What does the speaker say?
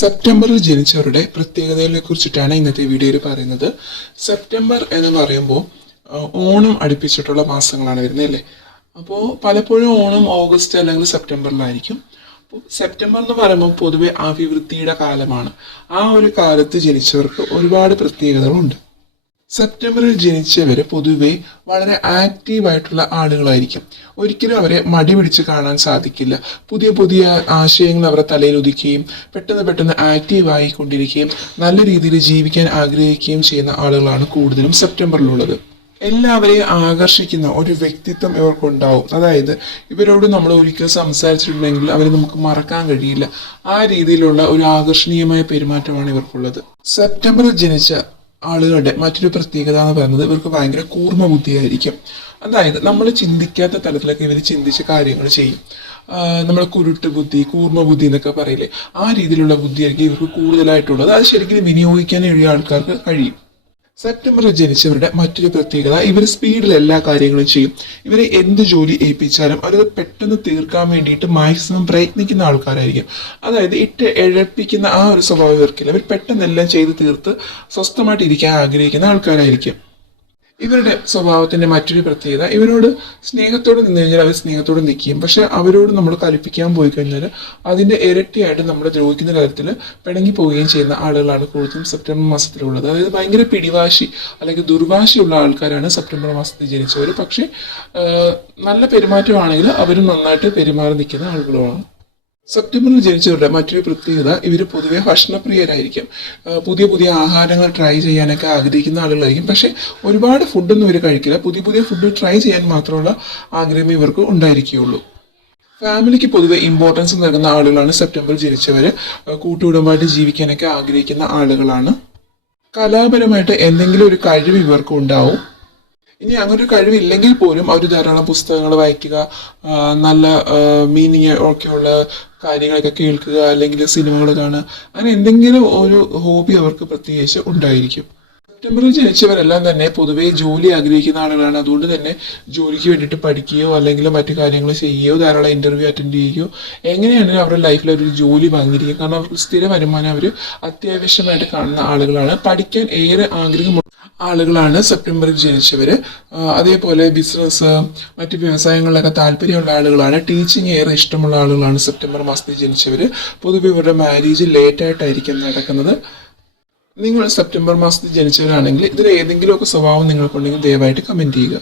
സെപ്റ്റംബറിൽ ജനിച്ചവരുടെ പ്രത്യേകതകളെ കുറിച്ചിട്ടാണ് ഇന്നത്തെ വീഡിയോയിൽ പറയുന്നത്. സെപ്റ്റംബർ എന്ന് പറയുമ്പോൾ ഓണം അടുപ്പിച്ചിട്ടുള്ള മാസങ്ങളാണ് വരുന്നത് അല്ലേ? അപ്പോൾ പലപ്പോഴും ഓണം ഓഗസ്റ്റ് അല്ലെങ്കിൽ സെപ്റ്റംബറിലായിരിക്കും. അപ്പോൾ സെപ്റ്റംബർ എന്ന് പറയുമ്പോൾ പൊതുവെ അഭിവൃദ്ധിയുടെ കാലമാണ്. ആ ഒരു കാലത്ത് ജനിച്ചവർക്ക് ഒരുപാട് പ്രത്യേകതകളുണ്ട്. സെപ്റ്റംബറിൽ ജനിച്ചവർ പൊതുവെ വളരെ ആക്റ്റീവായിട്ടുള്ള ആളുകളായിരിക്കും. ഒരിക്കലും അവരെ മടി പിടിച്ച് കാണാൻ സാധിക്കില്ല. പുതിയ പുതിയ ആശയങ്ങൾ അവരുടെ തലയിൽ ഉദിക്കുകയും പെട്ടെന്ന് പെട്ടെന്ന് ആക്റ്റീവായിക്കൊണ്ടിരിക്കുകയും നല്ല രീതിയിൽ ജീവിക്കാൻ ആഗ്രഹിക്കുകയും ചെയ്യുന്ന ആളുകളാണ് കൂടുതലും സെപ്റ്റംബറിലുള്ളത്. എല്ലാവരെയും ആകർഷിക്കുന്ന ഒരു വ്യക്തിത്വം ഇവർക്കുണ്ടാവും. അതായത് ഇവരോട് നമ്മൾ ഒരിക്കൽ സംസാരിച്ചിട്ടുണ്ടെങ്കിൽ അവരെ നമുക്ക് മറക്കാൻ കഴിയില്ല. ആ രീതിയിലുള്ള ഒരു ആകർഷണീയമായ പെരുമാറ്റമാണ് ഇവർക്കുള്ളത്. സെപ്റ്റംബറിൽ ജനിച്ച ആളുകളുടെ മറ്റൊരു പ്രത്യേകത എന്ന് പറയുന്നത് ഇവർക്ക് ഭയങ്കര കൂർമ്മ ബുദ്ധിയായിരിക്കും. അതായത് നമ്മൾ ചിന്തിക്കാത്ത തലത്തിലൊക്കെ ഇവർ ചിന്തിച്ച് കാര്യങ്ങൾ ചെയ്യും. നമ്മൾ കുരുട്ട് ബുദ്ധി കൂർമ്മ ബുദ്ധി എന്നൊക്കെ പറയില്ലേ? ആ രീതിയിലുള്ള ബുദ്ധിയായിരിക്കും ഇവർക്ക് കൂടുതലായിട്ടുള്ളത്. അത് ശരിക്കും വിനിയോഗിക്കാൻ കഴിയുന്ന ആൾക്കാർക്ക് കഴിയും. സെപ്റ്റംബറിൽ ജനിച്ചവരുടെ മറ്റൊരു പ്രത്യേകത ഇവർ സ്പീഡിൽ എല്ലാ കാര്യങ്ങളും ചെയ്യും. ഇവരെ എന്ത് ജോലി ഏൽപ്പിച്ചാലും അവരത് പെട്ടെന്ന് തീർക്കാൻ വേണ്ടിയിട്ട് മാക്സിമം പ്രയത്നിക്കുന്ന ആൾക്കാരായിരിക്കും. അതായത് ഇട്ട് എഴപ്പിക്കുന്ന ആ ഒരു സ്വഭാവം ഇവർക്കില്ല. ഇവർ പെട്ടെന്ന് എല്ലാം ചെയ്ത് തീർത്ത് സ്വസ്ഥമായിട്ട് ഇരിക്കാൻ ആഗ്രഹിക്കുന്ന ആൾക്കാരായിരിക്കും. ഇവരുടെ സ്വഭാവത്തിന്റെ മറ്റൊരു പ്രത്യേകത ഇവരോട് സ്നേഹത്തോടെ നിന്ന് കഴിഞ്ഞാൽ അവർ സ്നേഹത്തോടെ നിൽക്കുകയും പക്ഷെ അവരോട് നമ്മൾ കലിപ്പിക്കാൻ പോയി കഴിഞ്ഞാൽ അതിന്റെ ഇരട്ടിയായിട്ട് നമ്മൾ ദ്രോഹിക്കുന്ന തരത്തിൽ പിണങ്ങി പോവുകയും ചെയ്യുന്ന ആളുകളാണ് കൂടുതലും സെപ്റ്റംബർ മാസത്തിലുള്ളത്. അതായത് ഭയങ്കര പിടിവാശി അല്ലെങ്കിൽ ദുർവാശിയുള്ള ആൾക്കാരാണ് സെപ്റ്റംബർ മാസത്തിൽ ജനിച്ചവർ പക്ഷെ നല്ല പെരുമാറ്റമാണെങ്കിൽ അവരും നന്നായിട്ട് പെരുമാറി നിൽക്കുന്ന ആളുകളുമാണ്. സെപ്റ്റംബറിൽ ജനിച്ചവരുടെ മറ്റൊരു പ്രത്യേകത ഇവർ പൊതുവെ ഭക്ഷണപ്രിയരായിരിക്കും. പുതിയ പുതിയ ആഹാരങ്ങൾ ട്രൈ ചെയ്യാനൊക്കെ ആഗ്രഹിക്കുന്ന ആളുകളായിരിക്കും. പക്ഷേ ഒരുപാട് ഫുഡൊന്നും ഇവർ കഴിക്കില്ല. പുതിയ പുതിയ ഫുഡ് ട്രൈ ചെയ്യാൻ മാത്രമുള്ള ആഗ്രഹം ഇവർക്ക് ഉണ്ടായിരിക്കുകയുള്ളൂ. ഫാമിലിക്ക് പൊതുവെ ഇമ്പോർട്ടൻസ് നൽകുന്ന ആളുകളാണ് സെപ്റ്റംബറിൽ ജനിച്ചവർ കൂട്ടുകുടുംബമായിട്ട് ജീവിക്കാനൊക്കെ ആഗ്രഹിക്കുന്ന ആളുകളാണ്. കലാപരമായിട്ട് എന്തെങ്കിലും ഒരു കഴിവ് ഇവർക്ക് ഉണ്ടാവും. ഇനി അങ്ങനെ ഒരു കഴിവില്ലെങ്കിൽ പോലും അവർ ധാരാളം പുസ്തകങ്ങൾ വായിക്കുക നല്ല മീനിങ് ഒക്കെയുള്ള കാര്യങ്ങളൊക്കെ കേൾക്കുക അല്ലെങ്കിൽ സിനിമകൾ കാണുക അങ്ങനെ എന്തെങ്കിലും ഒരു ഹോബി അവർക്ക് പ്രത്യേകിച്ച് ഉണ്ടായിരിക്കും. സെപ്റ്റംബറിൽ ജനിച്ചവരെല്ലാം തന്നെ പൊതുവെ ജോലി ആഗ്രഹിക്കുന്ന ആളുകളാണ്. അതുകൊണ്ട് തന്നെ ജോലിക്ക് വേണ്ടിയിട്ട് പഠിക്കുകയോ അല്ലെങ്കിൽ മറ്റു കാര്യങ്ങൾ ചെയ്യുകയോ ധാരാളം ഇന്റർവ്യൂ അറ്റൻഡ് ചെയ്യുകയോ എങ്ങനെയാണ് അവരുടെ ലൈഫിൽ ഒരു ജോലി വാങ്ങിയിരിക്കുക കാരണം അവർക്ക് സ്ഥിര വരുമാനം അവർ അത്യാവശ്യമായിട്ട് കാണുന്ന ആളുകളാണ്. പഠിക്കാൻ ഏറെ ആഗ്രഹമുള്ള ആളുകളാണ് സെപ്റ്റംബറിൽ ജനിച്ചവർ അതേപോലെ ബിസിനസ് മറ്റ് വ്യവസായങ്ങളിലൊക്കെ താല്പര്യമുള്ള ആളുകളാണ്. ടീച്ചിങ് ഏറെ ഇഷ്ടമുള്ള ആളുകളാണ് സെപ്റ്റംബർ മാസത്തിൽ ജനിച്ചവർ പൊതുവെ ഇവരുടെ മാരേജ് ലേറ്റായിട്ടായിരിക്കും നടക്കുന്നത്. നിങ്ങൾ സെപ്റ്റംബർ മാസത്തിൽ ജനിച്ചവരാണെങ്കിൽ ഇതിൽ ഏതെങ്കിലുമൊക്കെ സ്വഭാവം നിങ്ങൾക്കുണ്ടെങ്കിൽ ദയവായിട്ട് കമന്റ് ചെയ്യുക.